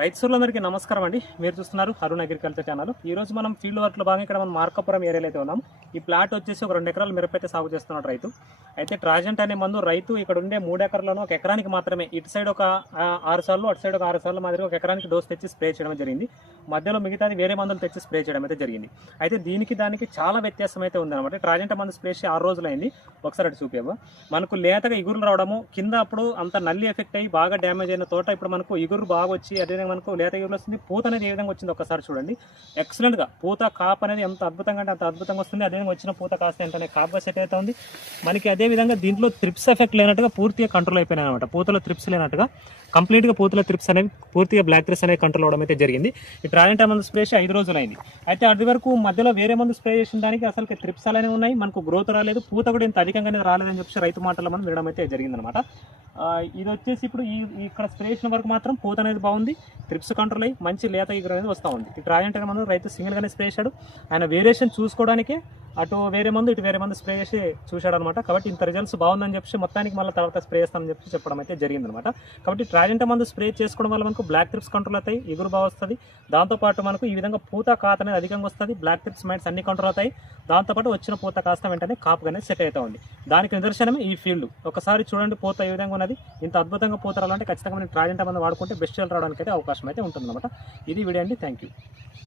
రైతు సోదరులందరికీ నమస్కారం అండి. మీరు చూస్తున్నారు అరుణ్ అగ్రికల్చర్ ఛానల్. ఈ రోజు మనం ఫీల్డ్ వర్క్లో భాగంగా ఇక్కడ మనం మార్కాపురం ఏరియాలో అయితే ఉన్నాం. ఈ ప్లాట్ వచ్చేసి ఒక 2 ఎకరాలు మిరపైతే సాగు చేస్తున్నాడు రైతు. అయితే ట్రాజెంట్ అనే మందు రైతు ఇక్కడ ఉండే 3 ఎకరాలను ఒక ఎకరానికి మాత్రమే ఇటు సైడ్ ఒక 6 సార్లు అటు సైడ్ ఒక 6 సార్లు మాదిరి ఒక ఎకరానికి డోస్ తెచ్చి స్ప్రే చేయడం జరిగింది. మధ్యలో మిగతాది వేరే మందులు తెచ్చి స్ప్రే చేయడం అయితే జరిగింది. అయితే దానికి చాలా వ్యత్యాసం అయితే ఉందన్నమాట. ట్రాజెంట్ మందు స్ప్రే చేసి 6 రోజులైంది. ఒకసారి అటు చూపేవా మనకు లేతగా ఇగురులు రావడము, కింద అప్పుడు అంత నల్లి ఎఫెక్ట్ అయ్యి బాగా డ్యామేజ్ అయిన తోట ఇప్పుడు మనకు ఇగురు బాగా వచ్చి అదేవిధంగా మనకు లేత ఇగురులు వస్తుంది. పూత అనేది ఏ విధంగా వచ్చింది ఒకసారి చూడండి. ఎక్సలెంట్గా పూత కాప్ అనేది ఎంత అద్భుతంగా అంటే అంత అద్భుతంగా వస్తుంది. అదేవిధంగా వచ్చిన పూత కాస్త వెంటనే కాప్గా సెట్ అవుతా ఉంది మనకి. అదేవిధంగా దీంట్లో త్రిప్స్ ఎఫెక్ట్ లేనట్టుగా పూర్తిగా కంట్రోల్ అయిపోయినాయి అనమాట. పూతలో త్రిప్స్ లేనట్టుగా కంప్లీట్గా పూతలో త్రిప్స్ అనేవి పూర్తిగా బ్లాక్ త్రిప్స్ అనేవి కంట్రోల్ అవడం అయితే జరిగింది. ఈ ట్రాజెంట్ మందు స్ప్రే చేసి 5 రోజులైంది. అయితే అది వరకు మధ్యలో వేరే మందు స్ప్రే చేసిన దానికి అసలు త్రిప్స్ అలానే ఉన్నాయి, మనకు గ్రోత్ రాలేదు, పూత కూడా ఇంత అధికంగానే రాలేదని చెప్పి రైతు మాటలు మనం వినడం అయితే జరిగిందనమాట. ఇది వచ్చేసి ఇప్పుడు ఇక్కడ స్ప్రే చేసిన వరకు మాత్రం పూత అనేది బాగుంది, త్రిప్స్ కంట్రోల్ అయ్యి మంచి లేత ఇగురు అనేది వస్తూ ఉంది. ఈ ట్రాజెంట్ అనే మందు రైతు సింగిల్గానే స్ప్రే చేశాడు. ఆయన వేరియేషన్ చూసుకోవడానికే అటు వేరే మందు ఇటు వేరే మందు స్ప్రే చేసి చూశాడు అనమాట. కాబట్టి ఇంత రిజల్ట్స్ బాగుందని చెప్పి మొత్తానికి మళ్ళీ తర్వాత స్ప్రే చేస్తామని చెప్పి చెప్పడం అయితే జరిగిందనమాట. కాబట్టి ట్రాజెంట్ మందు స్ప్రే చేసుకోవడం వల్ల మనకు బ్లాక్ త్రిప్స్ కంట్రోల్ అవుతాయి, ఇగురు బాగా వస్తుంది. దాంతోపాటు మనకు ఈ విధంగా పూత కాత అనేది అధికంగా వస్తుంది, బ్లాక్ త్రిప్స్ మైండ్స్ అన్ని కంట్రోల్ అవుతాయి. దాంతోపాటు వచ్చిన పూత కాస్త వెంటనే కాపుగానే సెట్ అవుతా ఉంది. దానికి నిదర్శనమే ఈ ఫీల్డ్. ఒకసారి చూడండి పూత ఏ విధంగా ఉన్నది. ఇంత అద్భుతంగా పూత రావాలంటే ఖచ్చితంగా మనం ట్రాజెంట్ మందు వాడుకుంటే బెస్ట్ రావడానికి అయితే అవకాశం అయితే ఉంటుందన్నమాట. ఇది వీడియో అండి. Thank you.